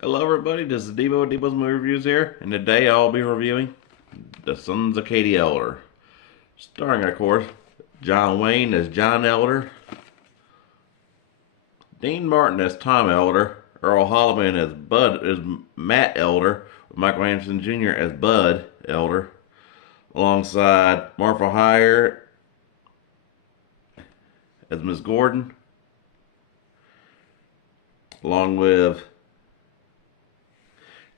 Hello everybody, this is Debo with Debo's Movie Reviews here, and today I'll be reviewing The Sons of Katie Elder. Starring, of course, John Wayne as John Elder, Dean Martin as Tom Elder, Earl Holliman as Matt Elder, with Michael Anderson Jr. as Bud Elder, alongside Martha Hyer as Miss Gordon, along with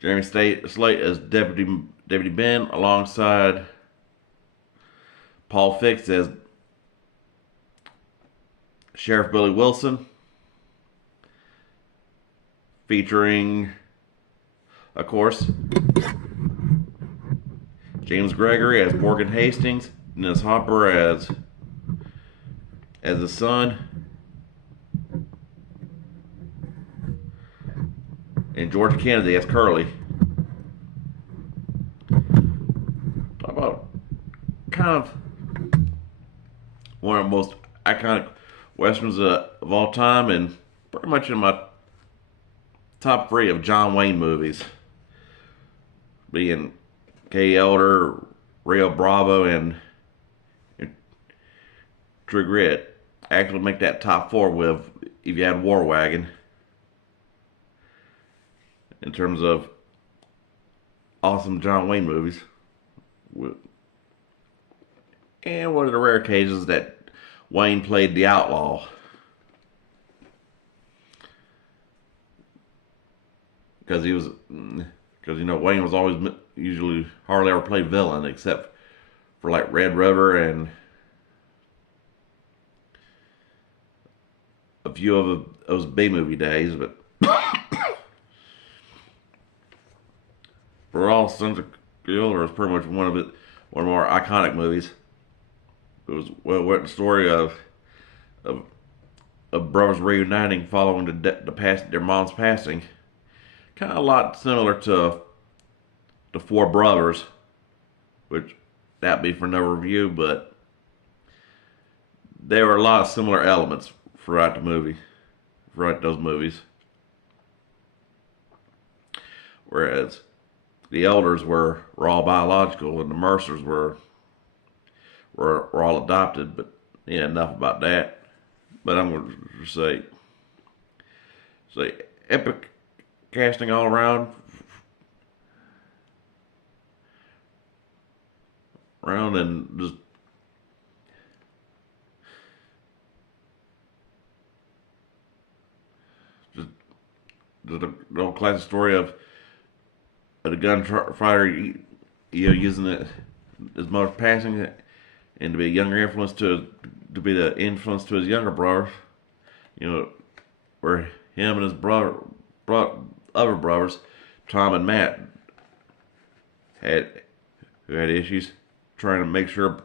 Jeremy Slate as Deputy Ben, alongside Paul Fix as Sheriff Billy Wilson, featuring, of course, James Gregory as Morgan Hastings, Dennis Hopper as the son, and George Kennedy as Curly. Talk about kind of one of the most iconic westerns of all time, and pretty much in my top three of John Wayne movies, being Katie Elder, Rio Bravo, and True Grit. Actually make that top four with if you had War Wagon in terms of awesome John Wayne movies. And one of the rare occasions that Wayne played the outlaw. Because Wayne was always usually hardly ever played villain except for like Red Rover and a few of those B movie days, but for all Sons of Elder is pretty much one of more iconic movies. It was the story of brothers reuniting following their mom's passing. Kind of a lot similar to the Four Brothers, which that'd be for no review, but there were a lot of similar elements throughout those movies. Whereas the Elders were all biological, and the Mercers were all adopted. But yeah, enough about that. But I'm going to say epic casting all around, and just the old classic story of the gunfighter, using it as much passing, and to be a younger influence to be the influence to his younger brother. Where him and his other brothers, Tom and Matt, who had issues trying to make sure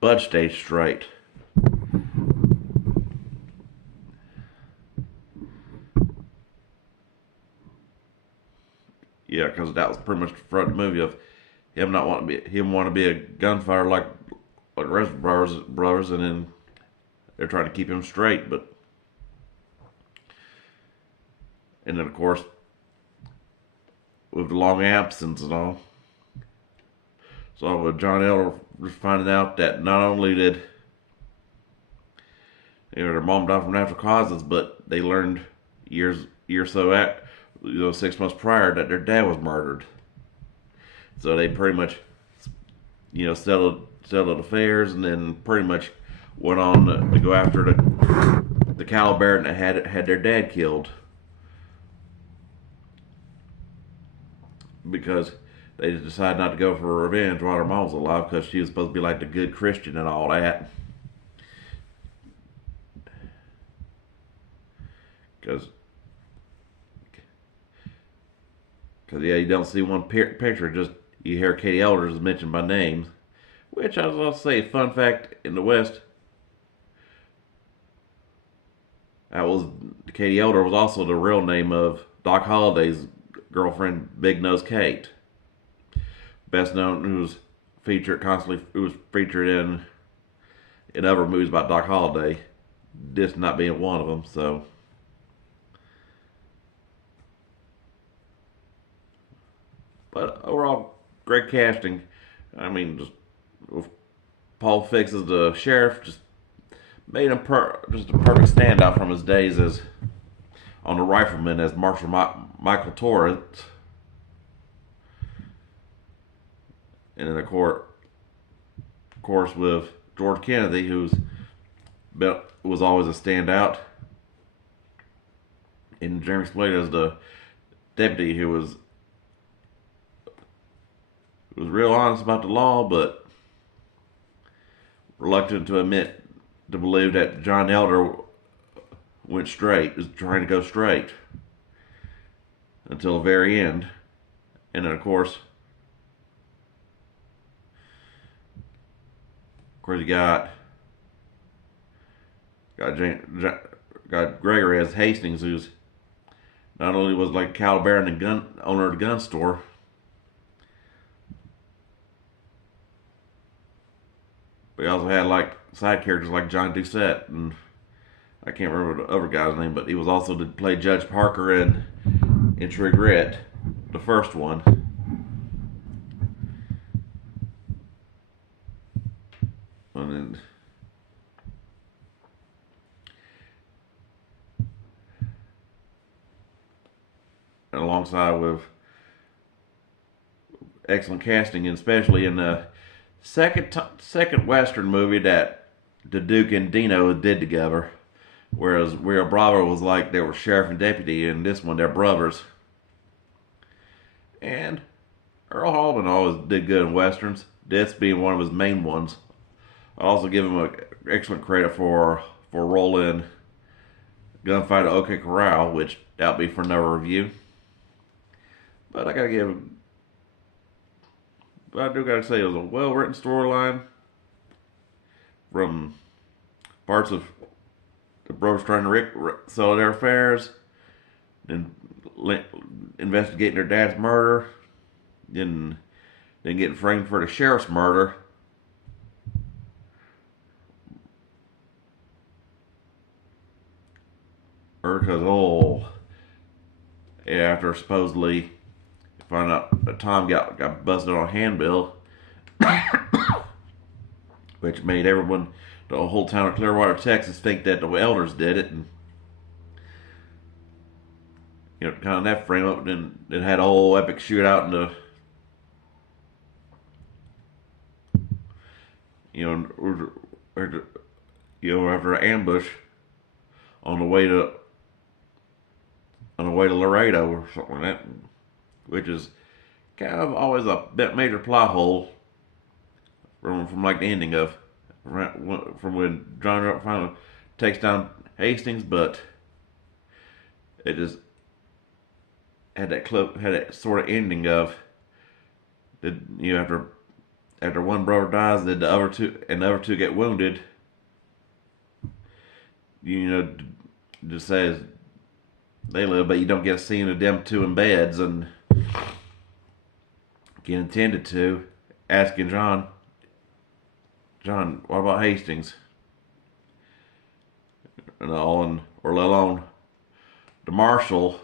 Bud stayed straight. Yeah, because that was pretty much the front of the movie of him not wanting to be a gunfighter like the rest of the brothers, and then they're trying to keep him straight, and then of course with the long absence and all. So with John Elder was finding out that not only did their mom died from natural causes, but they learned years or so 6 months prior, that their dad was murdered. So they pretty much settled affairs, and then pretty much went on to go after the cattle baron that had their dad killed, because they just decided not to go for revenge while her mom was alive, because she was supposed to be like the good Christian and all that. Because yeah, you don't see one picture, just you hear Katie Elder is mentioned by name. Which I'll say, fun fact, in the West, Katie Elder was also the real name of Doc Holliday's girlfriend, Big Nose Kate. Best known, who was featured in other movies about Doc Holliday, this not being one of them. So But overall, great casting. I mean, just with Paul Fix as the sheriff, just made him just a perfect standout from his days as on the Rifleman as Marshal Michael Torrance, and then of course with George Kennedy, was always a standout, and Jeremy Smollett as the deputy, who was real honest about the law, but reluctant to believe that John Elder went straight, is trying to go straight until the very end. And then of course you got Gregory as Hastings, who's not only was like Cal Barron, the owner of the gun store, but he also had like side characters like John Doucette, and I can't remember the other guy's name, but he was also to play Judge Parker in True Grit, the first one. And then, and alongside with excellent casting, and especially in the second Western movie that the Duke and Dino did together. Whereas Rio Bravo was like they were sheriff and deputy, and this one they're brothers. And Earl Haldeman always did good in westerns, this being one of his main ones. I also give him excellent credit for a role in Gunfight at OK Corral, which that'll be for another review. But I do gotta say it was a well written storyline from parts of the brothers trying to settle their affairs, then investigating their dad's murder, then getting framed for the sheriff's murder. Because after supposedly find out that Tom got busted on a handbill, which made everyone, the whole town of Clearwater, Texas, think that the Elders did it, and kind of that frame up, and then had a whole epic shootout in after an ambush on the way to Laredo or something like that, which is kind of always a major plot hole from like the ending of from when John finally takes down Hastings, but it just had that sort of ending of after one brother dies, then the other two get wounded. Just says they live, but you don't get a scene of them two in beds, and get intended to asking John, what about Hastings? And or let alone the marshal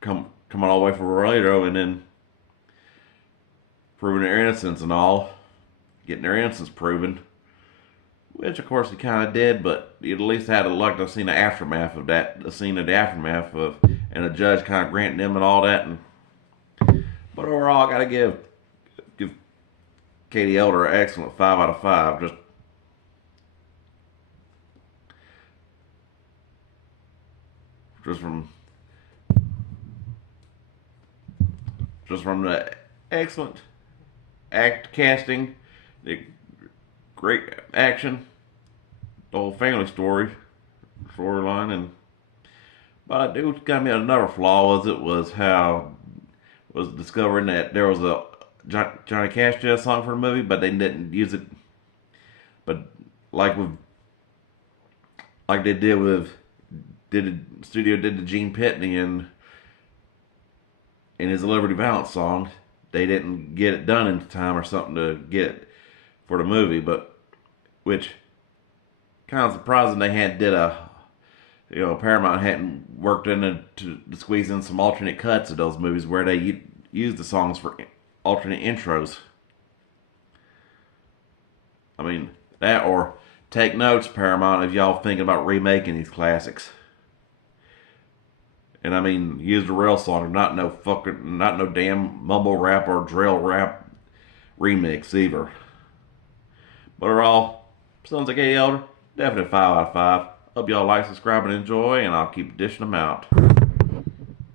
coming all the way from Laredo, and then proving their innocence and all, getting their innocence proven. Which, of course, he kind of did, but you at least had to see the aftermath of that, and the judge kind of granting him and all that. But overall, I gotta give Katie Elder an excellent 5 out of 5. Just from the excellent casting, the great action, the whole family storyline, but I do got me another flaw was how was discovering that there was a Johnny Cash jazz song for the movie, but they didn't use it. But like they did the studio did the Gene Pitney in his Liberty Valance song, they didn't get it done in time or something to get it for the movie, but which kind of surprising they hadn't did Paramount hadn't worked in to squeeze in some alternate cuts of those movies where they use the songs for alternate intros. I mean, that or take notes, Paramount, if y'all thinking about remaking these classics. And I mean, use the real song, not no damn mumble rap or drill rap remix either. But overall, Sons of Gay Elder, definite 5 out of 5. Hope y'all like, subscribe, and enjoy, and I'll keep dishing them out.